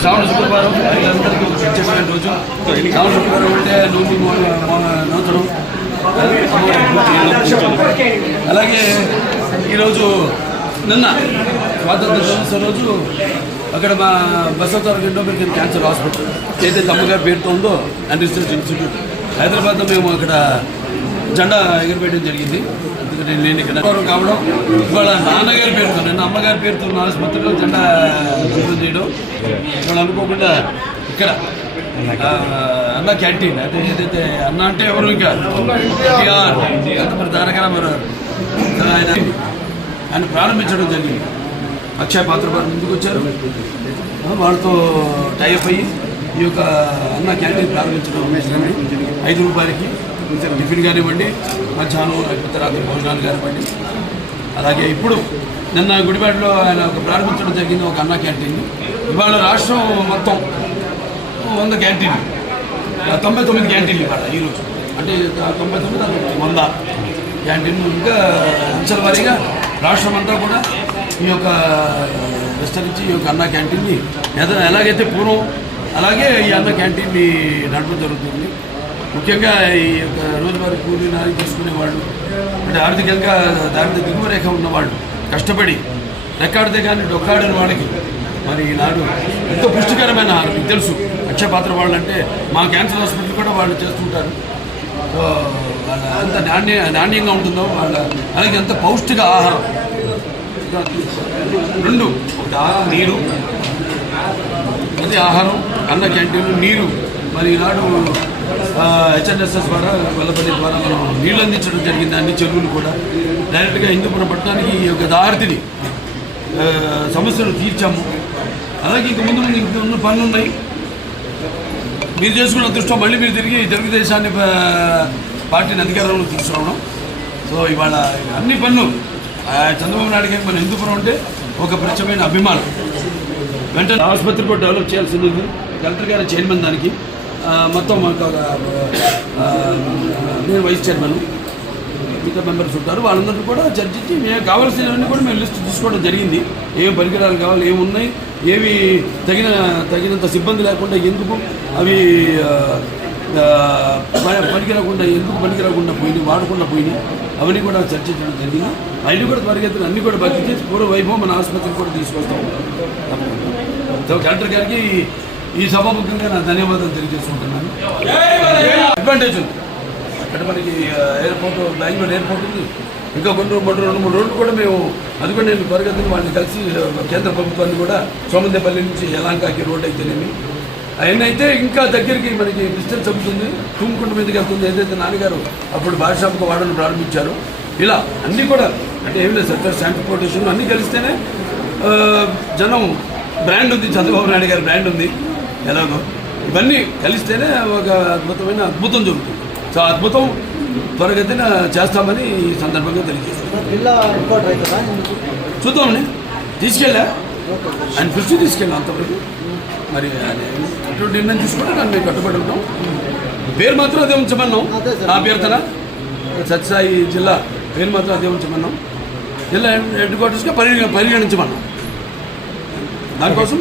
శ్రావణ శుక్రవారం మహిళలందరికీ రోజు శ్రావణ శుక్రవారం అంటే నూనె నూతనం అలాగే ఈరోజు నిన్న స్వాతంత్ర దినోత్సవం రోజు అక్కడ మా బసవతార ఇండోమెరికన్ క్యాన్సర్ హాస్పిటల్ ఏదైతే అమ్మగారి పేరుతో ఉందో అండ్ రీసెర్చ్ ఇన్స్టిట్యూట్ హైదరాబాద్లో మేము అక్కడ జెండా ఎగురవేయడం జరిగింది. అందుకని నేను ఇక్కడ కావడం. ఇవాళ నాన్నగారి పేరుతో నిన్న అమ్మగారి పేరుతో ఉన్న ఆసుపత్రిలో జెండా శుభ్రం చేయడం. ఇవాళ అనుకోకుండా ఇక్కడ అన్న క్యాంటీన్ అయితే ఏదైతే అన్న అంటే ఎవరు ఇంకా? ఎన్టీఆర్ ఎంత మరి ఆయన ఆయన ప్రారంభించడం జరిగింది. అక్షయ పాత్ర ముందుకు వచ్చారు. వాళ్ళతో టైప్ అయ్యి ఈ యొక్క అన్న క్యాంటీన్ ప్రారంభించడం ఉమేశ్వరమే ఐదు రూపాయలకి టిఫిన్ కానివ్వండి మధ్యాహ్నం లేకపోతే రాత్రి భోజనాలు కానివ్వండి. అలాగే ఇప్పుడు నిన్న గుడిపేటలో ఆయన ప్రారంభించడం జరిగింది ఒక అన్న క్యాంటీన్. ఇవాళ రాష్ట్రం మొత్తం వంద క్యాంటీన్లు. తొంభై తొమ్మిది క్యాంటీన్లు ఇవాళ ఈరోజు అంటే తొంభై తొమ్మిది వంద క్యాంటీన్ ఇంకా అంచెల వారీగా రాష్ట్రం అంతా కూడా ఈ యొక్క విస్తరించి ఈ యొక్క అన్న క్యాంటీన్ని ఎలాగైతే పూర్వం అలాగే ఈ అన్న క్యాంటీన్ని నడపడం జరుగుతుంది. ముఖ్యంగా ఈ యొక్క రోజువారి కూలీ నాలి చేసుకునే వాళ్ళు అంటే ఆర్థికంగా దారిద్ర దిగువ రేఖ ఉన్నవాళ్ళు కష్టపడి రెక్కాడితే కానీ డొక్కాడని వాళ్ళకి మరి ఈనాడు ఎంతో పుష్టికరమైన ఆహారం మీకు తెలుసు. అక్షయపాత్ర వాళ్ళు అంటే మా క్యాన్సర్ హాస్పిటల్ కూడా వాళ్ళు చేస్తుంటారు. అంత ఎంత నాణ్య నాణ్యంగా ఉంటుందో వాళ్ళ అలాగే ఎంత పౌష్టిక ఆహారం. రెండు నీరు. అది ఆహారం అన్న క్యాంటీన్ నీరు. మరి ఈనాడు హెచ్ఎన్ఎస్ఎస్ ద్వారా వెల్లపల్లి ద్వారా మనం నీళ్ళు అందించడం జరిగింది అన్ని చెరువులు కూడా. డైరెక్ట్గా హిందూపురం పట్టణానికి ఈ యొక్క దారిని ఆ, సమస్యలు తీర్చాము. అలాగే ఇంక ముందు ముందు ఇంక ఉన్న పనులు ఉన్నాయి. మీరు చేసుకున్న అదృష్టం మళ్ళీ మీరు తిరిగి తెలుగుదేశాన్ని పార్టీని అధికారంలో తీసుకురావడం సో ఇవాళ అన్ని పనులు చంద్రబాబు నాయుడు గారికి మన హిందూపురం అంటే ఒక ప్రత్యేకమైన అభిమానం. వెంటనే ఆసుపత్రి కూడా డెవలప్ చేయాల్సింది ఉంది కలెక్టర్ గారి చైర్మన్ దానికి. మొత్తం మాకు ఒక, నేను వైస్ చైర్మన్. మిగతా మెంబర్స్ ఉంటారు. వాళ్ళందరికీ కూడా చర్చించి మేము కావాల్సినవన్నీ కూడా మేము లిస్ట్ తీసుకోవడం జరిగింది. ఏం పరికరాలు కావాలి ఏమున్నాయి ఏవి తగిన తగినంత సిబ్బంది లేకుండా ఎందుకు అవి పనికిరాకుండా ఎందుకు పనికిరాకుండా పోయినాయి వాడకుండా పోయినాయి అవన్నీ కూడా చర్చించడం జరిగింది. అవన్నీ కూడా పరిగెత్తులు అన్నీ కూడా భర్తీ చేసి పూర్వ వైభవం మన ఆసుపత్రికి కూడా తీసుకొస్తాం. సో కలెక్టర్ గారికి ఈ సభాముఖంగా నా ధన్యవాదాలు తెలియజేసుకుంటున్నాను. అడ్వాంటేజ్ ఉంది. అక్కడ మనకి ఎయిర్పోర్ట్ బెంగళూరు ఎయిర్పోర్ట్ ఉంది. ఇంకా కొన్ని రెండు రెండు మూడు రోజులు కూడా మేము అది కూడా నేను వాళ్ళని కలిసి కేంద్ర ప్రభుత్వాన్ని కూడా సోమందేపల్లి నుంచి యలాంకాకి రోడ్ అయితేనేమి అయితే ఇంకా దగ్గరికి మనకి డిస్టెన్స్ అవుతుంది. తుమ్ముకుంట మీదకి వెళ్తుంది. ఏదైతే నాన్నగారు అప్పుడు భాషాపక వాడను ప్రారంభించారు. ఇలా అన్నీ కూడా అంటే ఏం లేదు సార్ ట్రాన్స్పోర్టేషన్ అన్నీ కలిస్తేనే జనం బ్రాండ్ ఉంది. చంద్రబాబు నాయుడు గారి బ్రాండ్ ఉంది. ఎలాగో. ఇవన్నీ కలిస్తేనే ఒక అద్భుతమైన అద్భుతం జరుగుతుంది. సో అద్భుతం త్వరగతిన చేస్తామని ఈ సందర్భంగా అవుతుందా? చూద్దామండి. తీసుకెళ్ళా? ఆయన దృష్టి తీసుకెళ్ళాం అంతవరకు మరి అటువంటి నిర్ణయం తీసుకుంటే దాన్ని మేము కట్టుబడి ఉంటాం. పేరు మాత్రం అదే ఉంచమన్నాం. నా అభ్యర్థన సత్యసాయి జిల్లా పేరు మాత్రం అదే ఉంచమన్నాం. జిల్లా హెడ్ క్వార్టర్స్గా పరిగణ పరిగణించమన్నాం. దానికోసం